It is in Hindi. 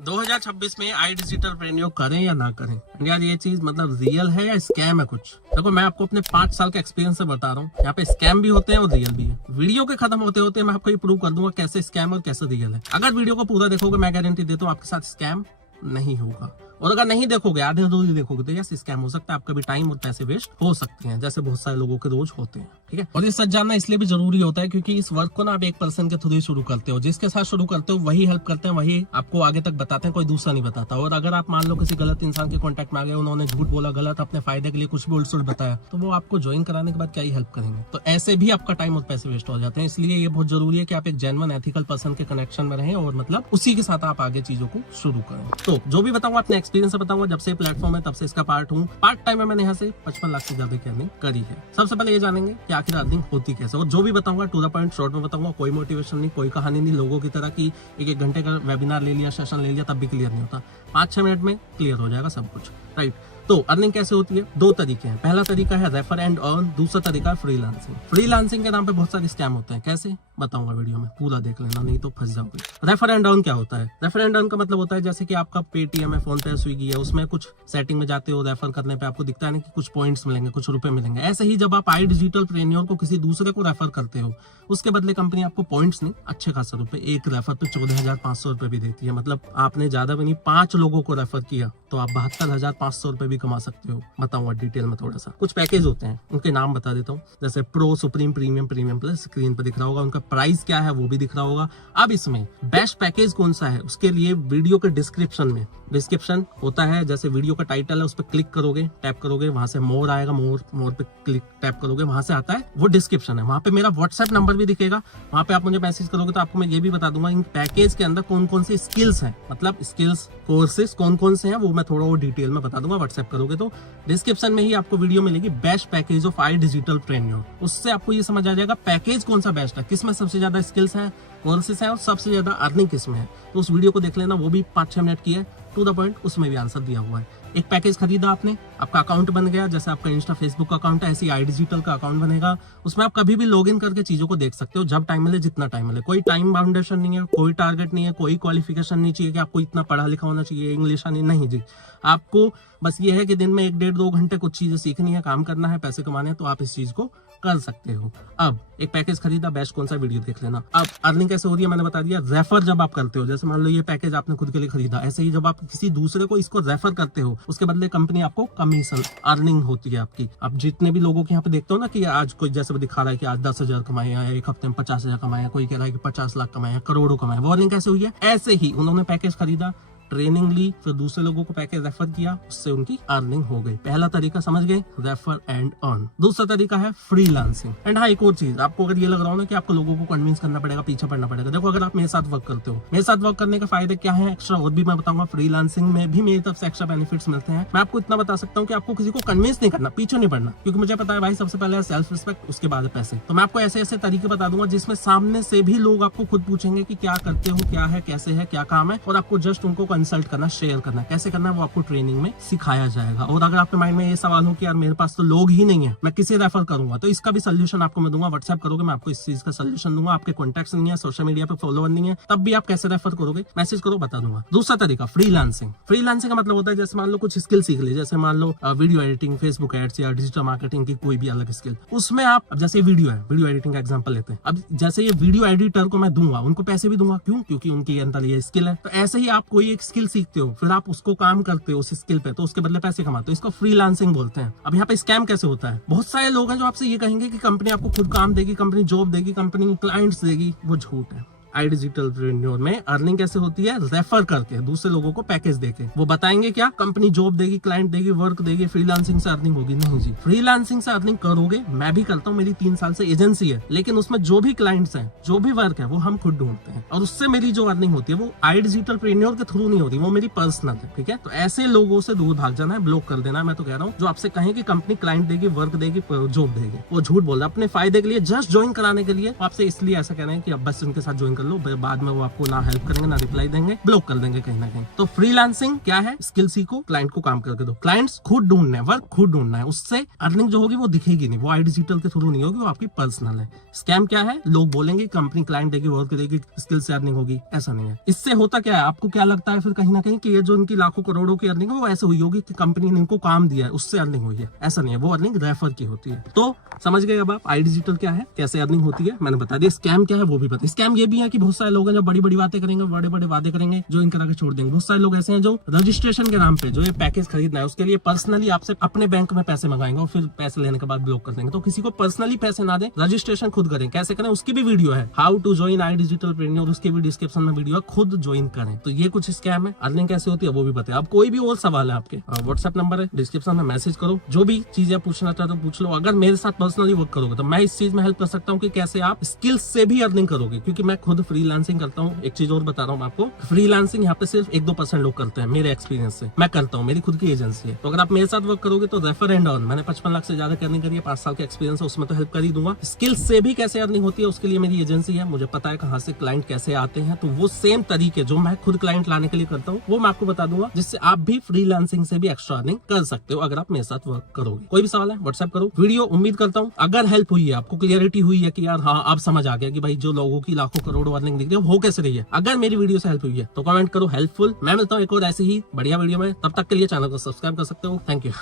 2026 में आई डिजिटल प्रयोग करें या ना करें यार, ये चीज मतलब रियल है या स्कैम है कुछ। देखो मैं आपको अपने 5 साल के एक्सपीरियंस से बता रहा हूँ, यहाँ पे स्कैम भी होते हैं और रियल भी है। वीडियो के खत्म होते होते मैं आपको ये प्रूव कर दूंगा कैसे स्कैम और कैसे रियल है। अगर वीडियो को पूरा देखोगे मैं गारंटी देता हूँ आपके साथ स्कैम नहीं होगा, और अगर नहीं देखोगे आधे अधूरी देखोगे तो यस स्कैम हो सकता है, आपका भी टाइम और पैसे वेस्ट हो सकते हैं, जैसे बहुत सारे लोगों के रोज होते हैं। ठीक है, और ये सच जानना इसलिए भी जरूरी होता है क्योंकि इस वर्क को ना आप एक पर्सन के थ्रू शुरू करते हो, जिसके साथ शुरू करते हो वही हेल्प करते हैं, वही आपको आगे तक बताते हैं, कोई दूसरा नहीं बताता। और अगर आप मान लो किसी गलत इंसान के कॉन्टेक्ट में आ गए, उन्होंने झूठ बोला, गलत अपने फायदे के लिए कुछ भी उल्ट-सुल्ट बताया, तो वो आपको ज्वाइन कराने के बाद क्या ही हेल्प करेंगे। तो ऐसे भी आपका टाइम और पैसे वेस्ट हो जाते हैं। इसलिए ये बहुत जरूरी है कि आप एक जेन्युइन एथिकल पर्सन के कनेक्शन में रहें और मतलब उसी के साथ आप आगे चीजों को शुरू करें। तो जो भी बताऊंगा अपने एक्सपीरियंस से बताऊंगा, जब से प्लेटफॉर्म है तब से इसका पार्ट हूँ। पार्ट टाइम में मैंने यहाँ से 55 लाख से ज्यादा की अर्निंग करी है। सबसे पहले ये जानेंगे कि आखिर अर्निंग होती कैसे, और जो भी बताऊंगा टू द पॉइंट शॉर्ट में बताऊंगा। कोई मोटिवेशन नहीं, कोई कहानी नहीं, लोगों की तरह की एक घंटे का वेबिनार ले लिया, सेशन ले लिया तब भी क्लियर नहीं होता। 5-6 मिनट में क्लियर हो जाएगा सब कुछ। राइट, तो अर्निंग कैसे होती है? 2 तरीके हैं। पहला तरीका है रेफर एंड अर्न, दूसरा तरीका है फ्रीलांसिंग। फ्रीलांसिंग के नाम पे बहुत सारे स्कैम होते हैं, कैसे बताऊंगा वीडियो में, पूरा देख लेना नहीं तो फंस जाओगे। रेफर एंड अर्न क्या होता है? रेफर एंड अर्न का मतलब होता है जैसे कि आपका पेटीएम है, फोन पे, स्विगी है, उसमें कुछ सेटिंग में जाते हो, रेफर करने पे आपको दिखता है ना कि कुछ पॉइंट्स मिलेंगे, कुछ रुपए मिलेंगे। ऐसे ही जब आप आई डिजिटल प्रेन्योर को किसी दूसरे को रेफर करते हो, उसके बदले कंपनी आपको पॉइंट्स नहीं, अच्छे खासे रुपए, एक रेफर पे 14,500 रुपए भी देती है। मतलब आपने ज्यादा भी नहीं, 5 लोगों को रेफर किया तो आप 72,500 रुपए भी कमा सकते हो। बताऊंगा डिटेल में थोड़ा सा। कुछ पैकेज होते हैं, उनके नाम बता देता हूँ, जैसे pro, supreme, premium, premium plus, screen पर दिख रहा होगा। उनका प्राइस क्या है वो भी दिख रहा होगा। अब इसमें बेस्ट पैकेज कौन सा है उसके लिए वीडियो के डिस्क्रिप्शन होता है, जैसे वीडियो का टाइटल है उस पर क्लिक करोगे, टैप करोगे, वहां से मोर आएगा, मोर पे क्लिक टैप करोगे, वहां से आता है वो डिस्क्रिप्शन है। वहां पे मेरा व्हाट्सएप नंबर भी दिखेगा, वहां पे आप मुझे मैसेज करोगे तो आपको मैं ये भी बता दूंगा इन पैकेज के अंदर कौन कौन सी स्किल्स हैं, मतलब स्किल्स कोर्सेज कौन कौन से हैं वो मैं थोड़ा वो डिटेल में बता दूंगा। व्हाट्सएप करोगे तो डिस्क्रिप्शन में ही आपको वीडियो मिलेगी best package of I digital preneur. उससे आपको ये समझ आ जाएगा पैकेज कौन सा बेस्ट है, किसमें सबसे ज्यादा स्किल्स है, कोर्सेज है और सबसे ज्यादा अर्निंग किसमें है। तो उस वीडियो को देख लेना, वो भी 5-6 मिनट की है, टू द पॉइंट, उसमें भी आंसर दिया हुआ है। एक पैकेज खरीदा आपने, आपका अकाउंट बन गया, जैसे आपका इंस्टा फेसबुक का अकाउंट है ऐसे ही आई डिजिटल का अकाउंट बनेगा। उसमें आप कभी भी लॉगिन करके चीजों को देख सकते हो, जब टाइम मिले, जितना टाइम मिले। कोई टाइम बाउंडेशन नहीं है, कोई टारगेट नहीं है, कोई क्वालिफिकेशन नहीं चाहिए कि आपको इतना पढ़ा लिखा होना चाहिए, इंग्लिश आनी नहीं जी। आपको बस ये है कि दिन में 1-1.5-2 घंटे कुछ चीजें सीखनी है, काम करना है, पैसे कमाने हैं, तो आप इस चीज को कर सकते हो। अब एक पैकेज खरीदा, बेस्ट कौन सा, वीडियो देख लेना। अब अर्निंग कैसे हो रही है मैंने बता दिया। रेफर जब आप करते हो, जैसे मान लो ये पैकेज आपने खुद के लिए खरीदा, ऐसे ही जब आप किसी दूसरे को इसको रेफर करते हो उसके बदले कंपनी आपको कमीशन अर्निंग होती है आपकी। आप जितने भी लोगों के यहाँ पे देखते हो ना कि आज कोई जैसे दिखा रहा है कि आज 10,000 कमाए हैं, एक हफ्ते में 50,000 कमाए हैं, कोई कह रहा है कि 50 लाख कमाए हैं, करोड़ों कमाए। वो अर्निंग कैसे हुई है? ऐसे ही उन्होंने पैकेज खरीदा, ट्रेनिंग ली, फिर दूसरे लोगों को पैकेज रेफर किया, उससे उनकी अर्निंग हो गई। पहला तरीका समझ गए, रेफर एंड अर्न। दूसरा तरीका है फ्रीलांसिंग। एंड हाँ, एक और चीज, आपको अगर ये लग रहा हो ना कि आपको लोगों को कन्विंस करना पड़ेगा, पीछे पड़ना पड़ेगा, देखो अगर आप मेरे साथ वर्क करते हो, मेरे साथ वर्क करने के फायदे क्या है एक्स्ट्रा, और भी मैं बताऊंगा। फ्रीलांसिंग में भी मेरी तरफ से एक्स्ट्रा बेनिफिट्स मिलते हैं। मैं आपको इतना बता सकता हूँ कि आपको किसी को कन्विंस नहीं करना, पीछे नहीं पड़ना, क्योंकि मुझे पता है भाई सबसे पहले सेल्फ रिस्पेक्ट, उसके बाद पैसे। तो मैं आपको ऐसे ऐसे तरीके बता दूंगा जिसमें सामने से भी लोग आपको खुद पूछेंगे कि क्या करते हो, क्या है, कैसे है, क्या काम है, और आपको जस्ट उनको कंसल्ट करना, शेयर करना, कैसे करना है वो आपको ट्रेनिंग में सिखाया जाएगा। और अगर आपके माइंड में ये सवाल हो कि यार मेरे पास तो लोग ही नहीं है, मैं किसे रेफर करूंगा, तो इसका भी सोल्यूशन आपको मैं दूंगा। व्हाट्सएप करोगे मैं आपको इस चीज का सोल्यूशन दूंगा। आपके कॉन्टैक्ट्स नहीं है, सोशल मीडिया पे फॉलोअर नहीं है, तब भी आप कैसे रेफर करोगे, मैसेज करो, बता दूंगा। दूसरा तरीका फ्रीलांसिंग। फ्रीलांसिंग का मतलब होता है जैसे मान लो कुछ स्किल सीख ली, जैसे मान लो वीडियो एडिटिंग, फेसबुक एड्स या डिजिटल मार्केटिंग की कोई भी अलग स्किल, उसमें आप, अब जैसे वीडियो है, वीडियो एडिटिंग का एग्जांपल लेते हैं। अब जैसे ये वीडियो एडिटर को मैं दूंगा, उनको पैसे भी दूंगा, क्यों? क्योंकि उनके अंदर ये स्किल है। तो ऐसे ही आप कोई एक स्किल सीखते हो, फिर आप उसको काम करते हो उस स्किल पे, तो उसके बदले पैसे कमाते हो, इसको फ्रीलांसिंग बोलते हैं। अब यहाँ पे स्कैम कैसे होता है? बहुत सारे लोग हैं जो आपसे ये कहेंगे कि कंपनी आपको खुद काम देगी, कंपनी जॉब देगी, कंपनी क्लाइंट्स देगी, वो झूठ है। आई डिजिटल प्रेन्योर में अर्निंग कैसे होती है? रेफर करके, दूसरे लोगों को पैकेज देके। वो बताएंगे क्या, कंपनी जॉब देगी, क्लाइंट देगी, वर्क देगी, फ्रीलांसिंग से अर्निंग होगी। नहीं जी, फ्रीलांसिंग से अर्निंग करोगे, मैं भी करता हूँ, मेरी 3 साल से एजेंसी है, लेकिन उसमें जो भी क्लाइंट्स हैं, जो भी वर्क है, वो हम खुद ढूंढते हैं, और उससे मेरी जो अर्निंग होती है वो आई डिजिटल प्रेन्योर के थ्रू नहीं होती, वो मेरी पर्सनल है। ठीक है, तो ऐसे लोगों से दूर भाग जाना है, ब्लॉक कर देना है। मैं तो कह रहा हूँ जो आपसे कहें कि कंपनी क्लाइंट देगी, वर्क देगी, जॉब देगी, वो झूठ बोल रहा है। अपने फायदे के लिए, जस्ट ज्वाइन कराने के लिए आपसे इसलिए ऐसा कह रहे हैं कि अब बस उनके साथ ज्वाइन कर लो, बाद में वो आपको ना हेल्प करेंगे ना रिप्लाई देंगे, ब्लॉक कर देंगे कहीं ना कहीं। तो फ्रीलांसिंग क्या है? स्किल सीखो, क्लाइंट को काम करके दो। क्लाइंट्स खुद ढूंढना है, वर्क खुद ढूंढना है, उससे अर्निंग जो होगी वो दिखेगी नहीं, वो iDigital के थ्रू नहीं होगी, वो आपकी पर्सनल है। स्कैम क्या है? लोग बोलेंगे कंपनी क्लाइंट देगी, वर्क करेगी, स्किल से अर्निंग होगी, ऐसा नहीं है। इससे होता क्या है, आपको क्या लगता है फिर कहीं ना कहीं कि ये जो इनकी लाखों करोड़ों की अर्निंग है वो ऐसे हुई होगी कि कंपनी ने इनको काम दिया है उससे अर्निंग हुई है, ऐसा नहीं है। वो अर्निंग रेफर की होती है। तो समझ गए अब आप iDigital क्या है, कैसे अर्निंग होती है, मैंने बता दिया। स्कैम क्या है वो भी बता। स्कैम ये भी है कि बहुत सारे लोग हैं जो बड़ी बड़ी बातें करेंगे, बड़े बड़े वादे करेंगे, जो इन करा के छोड़ देंगे। बहुत सारे लोग ऐसे हैं जो रजिस्ट्रेशन के नाम पे जो ये पैकेज खरीदना है उसके लिए पर्सनली आपसे अपने बैंक में पैसे मंगाएंगे और फिर पैसे लेने के बाद ब्लॉक कर देंगे। तो किसी को पर्सनली पैसे ना दें, रजिस्ट्रेशन खुद करें। कैसे करें उसकी भी वीडियो है, how to join iDigital premium, और उसके भी डिस्क्रिप्शन में वीडियो है, खुद ज्वाइन करें। तो ये कुछ स्कैम है, अर्निंग कैसे होती है वो भी बताया। अब कोई भी और सवाल है आपके, व्हाट्सएप नंबर है डिस्क्रिप्शन में, मैसेज करो, जो भी चीजें पूछना चाहते हो पूछ लो। अगर मेरे साथ पर्सनली वर्क करोगे तो मैं इस चीज में हेल्प कर सकता हूँ कि कैसे आप स्किल्स से भी अर्निंग करोगे, क्योंकि मैं खुद फ्रीलांसिंग करता हूँ। एक चीज और बता रहा हूँ आपको, फ्रीलांसिंग यहाँ पे सिर्फ 1-2% लोग करते हैं मेरे एक्सपीरियंस से, मैं करता हूँ, मेरी खुद की एजेंसी है। तो अगर आप मेरे साथ वर्क करोगे तो रेफर एंड अर्न, मैंने 55 लाख से ज्यादा अर्निंग करी है, 5 साल का एक्सपीरियंस है, उसमें तो हेल्प कर ही दूंगा। स्किल्स से भी कैसे अर्निंग होती है उसके लिए मेरी एजेंसी है, मुझे पता है कहाँ से क्लाइंट कैसे आते हैं। तो वो सेम तरीके जो मैं खुद क्लाइंट लाने के लिए करता हूँ वो मैं आपको बता दूंगा, जिससे आप भी फ्रीलांसिंग से भी एक्स्ट्रा अर्निंग कर सकते हो अगर आप मेरे साथ वर्क करोगे। कोई भी सवाल है व्हाट्सएप करो। वीडियो उम्मीद करता हूँ अगर हेल्प हुई है, आपको क्लियरिटी हुई है कि यार हाँ अब समझ आ गया कि भाई जो लोगों की लाखों करोड़ों अर्निंग दिख रही है वो कैसे रही है। अगर मेरी वीडियो से हेल्प हुई है तो कमेंट करो हेल्पफुल। मैं मिलता हूँ एक और ऐसी ही बढ़िया वीडियो में, तब तक के लिए चैनल को सब्सक्राइब कर सकते हो। Thank you.